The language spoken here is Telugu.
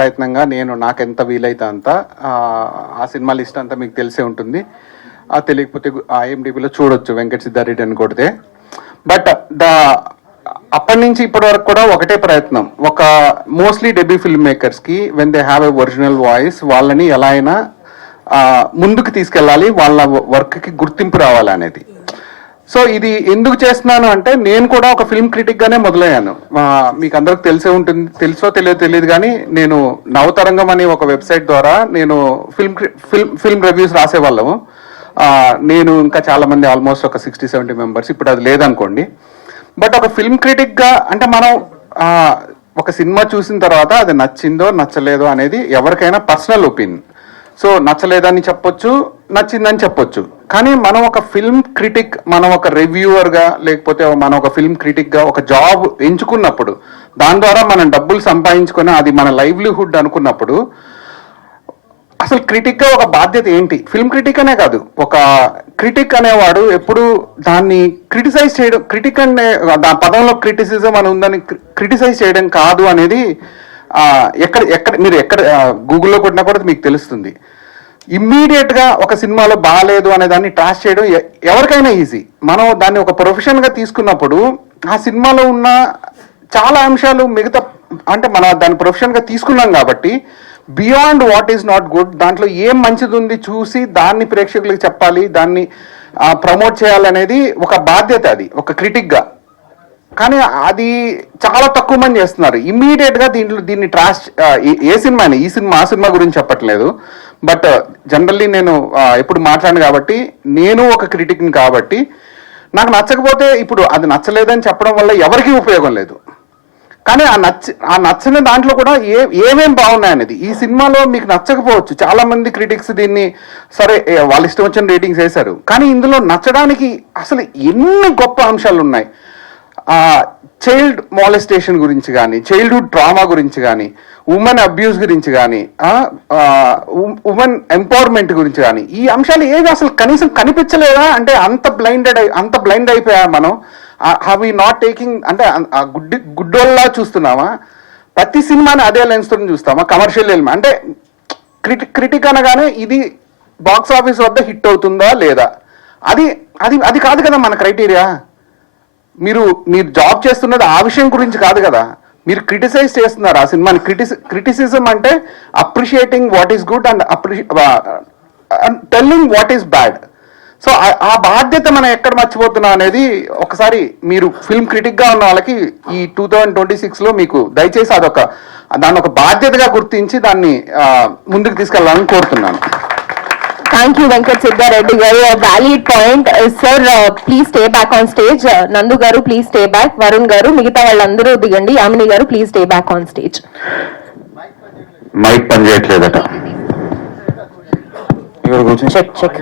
ప్రయత్నంగా నేను నాకెంత వీలైతే అంత ఆ సినిమా లిస్ట్ అంతా మీకు తెలిసే ఉంటుంది. తెలియకపోతే IMDbలో చూడొచ్చు, వెంకట సిద్ధారెడ్డి అని కొడితే. బట్ అప్పటి నుంచి ఇప్పటి వరకు కూడా ఒకటే ప్రయత్నం, ఒక మోస్ట్లీ డెబ్యూ ఫిల్మ్ మేకర్స్కి when they have a original voice వాళ్ళని ఎలా అయినా ముందుకు తీసుకెళ్ళాలి, వాళ్ళ వర్క్కి గుర్తింపు రావాలి అనేది. సో ఇది ఎందుకు చేస్తున్నాను అంటే, నేను కూడా ఒక ఫిల్మ్ క్రిటిక్ గానే మొదలయ్యాను. మీకు అందరికి తెలిసే ఉంటుంది, తెలుసో తెలియదు కానీ నేను నవతరంగం అనే ఒక వెబ్సైట్ ద్వారా నేను ఫిల్మ్ రివ్యూస్ రాసేవాళ్ళము. నేను ఇంకా చాలా మంది, ఆల్మోస్ట్ ఒక 60-70 మెంబర్స్, ఇప్పుడు అది లేదనుకోండి. బట్ ఒక ఫిల్మ్ క్రిటిక్ గా అంటే మనం ఒక సినిమా చూసిన తర్వాత అది నచ్చిందో నచ్చలేదో అనేది ఎవరికైనా పర్సనల్ ఒపీనియన్. సో నచ్చలేదని చెప్పొచ్చు, నచ్చిందని చెప్పొచ్చు. కానీ మనం ఒక ఫిల్మ్ క్రిటిక్, మనం ఒక రివ్యూవర్గా లేకపోతే మనం ఒక ఫిల్మ్ క్రిటిక్గా ఒక జాబ్ ఎంచుకున్నప్పుడు, దాని ద్వారా మనం డబ్బులు సంపాదించుకొని అది మన లైవ్లీహుడ్ అనుకున్నప్పుడు, అసలు క్రిటిక్గా ఒక బాధ్యత ఏంటి? ఫిల్మ్ క్రిటిక్ అనే కాదు, ఒక క్రిటిక్ అనేవాడు ఎప్పుడు దాన్ని క్రిటిసైజ్ చేయడం, క్రిటిక్ అనే పదంలో క్రిటిసిజం అని ఉందని క్రిటిసైజ్ చేయడం కాదు అనేది మీరు ఎక్కడ గూగుల్లో కొట్టినా కూడా మీకు తెలుస్తుంది. ఇమ్మీడియట్ గా ఒక సినిమాలో బాగాలేదు అనే దాన్ని ట్రాష్ చేయడం ఎవరికైనా ఈజీ. మనం దాన్ని ఒక ప్రొఫెషన్ గా తీసుకున్నప్పుడు ఆ సినిమాలో ఉన్న చాలా అంశాలు మిగతా, అంటే మనం దాన్ని ప్రొఫెషన్ గా తీసుకున్నాం కాబట్టి beyond what is not good, దాంట్లో ఏం మంచిది ఉంది చూసి దాన్ని ప్రేక్షకులకు చెప్పాలి, దాన్ని ప్రమోట్ చేయాలనేది ఒక బాధ్యత, అది ఒక క్రిటిక్ గా. కానీ అది చాలా తక్కువ మంది చేస్తున్నారు. ఇమ్మీడియట్ గా దీన్ని ట్రాష్, ఏ సినిమా ఈ సినిమా ఆ సినిమా గురించి చెప్పట్లేదు. బట్ జనరల్లీ నేను ఎప్పుడు మాట్లాడను కాబట్టి, నేను ఒక క్రిటిక్ని కాబట్టి, నాకు నచ్చకపోతే ఇప్పుడు అది నచ్చలేదని చెప్పడం వల్ల ఎవరికీ ఉపయోగం లేదు. కానీ ఆ నచ్చని దాంట్లో కూడా ఏమేం బాగున్నాయనేది, ఈ సినిమాలో మీకు నచ్చకపోవచ్చు. చాలా మంది క్రిటిక్స్ దీన్ని సరే వాళ్ళ ఇష్టం వచ్చిన రేటింగ్స్ వేశారు, కానీ ఇందులో నచ్చడానికి అసలు ఎన్ని గొప్ప అంశాలు ఉన్నాయి. చైల్డ్ మాలెస్టేషన్ గురించి కానీ, చైల్డ్హుడ్ ట్రామా గురించి కానీ, ఉమెన్ అబ్యూస్ గురించి కానీ, ఉమెన్ ఎంపవర్మెంట్ గురించి కానీ, ఈ అంశాలు ఏవి అసలు కనీసం కనిపించలేదా? అంటే అంత బ్లైండ్ అయిపోయా మనం. హ్యావ్ వి నాట్ టేకింగ్, అంటే గుడ్డోల్లా చూస్తున్నామా? ప్రతి సినిమాని అదే లెన్స్ తో చూస్తామా? కమర్షియల్ ఎలిమెంట్ అంటే క్రిటిక్ అనగానే ఇది బాక్స్ ఆఫీస్ వద్ద హిట్ అవుతుందా లేదా, అది కాదు కదా మన క్రైటీరియా. మీరు జాబ్ చేస్తున్నది ఆ విషయం గురించి కాదు కదా, మీరు క్రిటిసైజ్ చేస్తున్నారు ఆ సినిమాని. క్రిటిసిజం అంటే appreciating what is good and telling what is bad. So ఆ బాధ్యత మనం ఎక్కడ మర్చిపోతున్నాం అనేది ఒకసారి మీరు ఫిల్మ్ క్రిటిక్ గా ఉన్న వాళ్ళకి ఈ 2026లో మీకు దయచేసి దాన్ని ఒక బాధ్యతగా గుర్తించి దాన్ని ముందుకు తీసుకెళ్లాలని కోరుతున్నాను. Thank you, Venkat Siddhareddy garu. A valid point. Sir, please stay back on stage. Nandu garu, please stay back. Varun garu, migita vallandaru digandi. Yamini garu, please stay back on stage. Mic పని చేయట్లేదట. Check.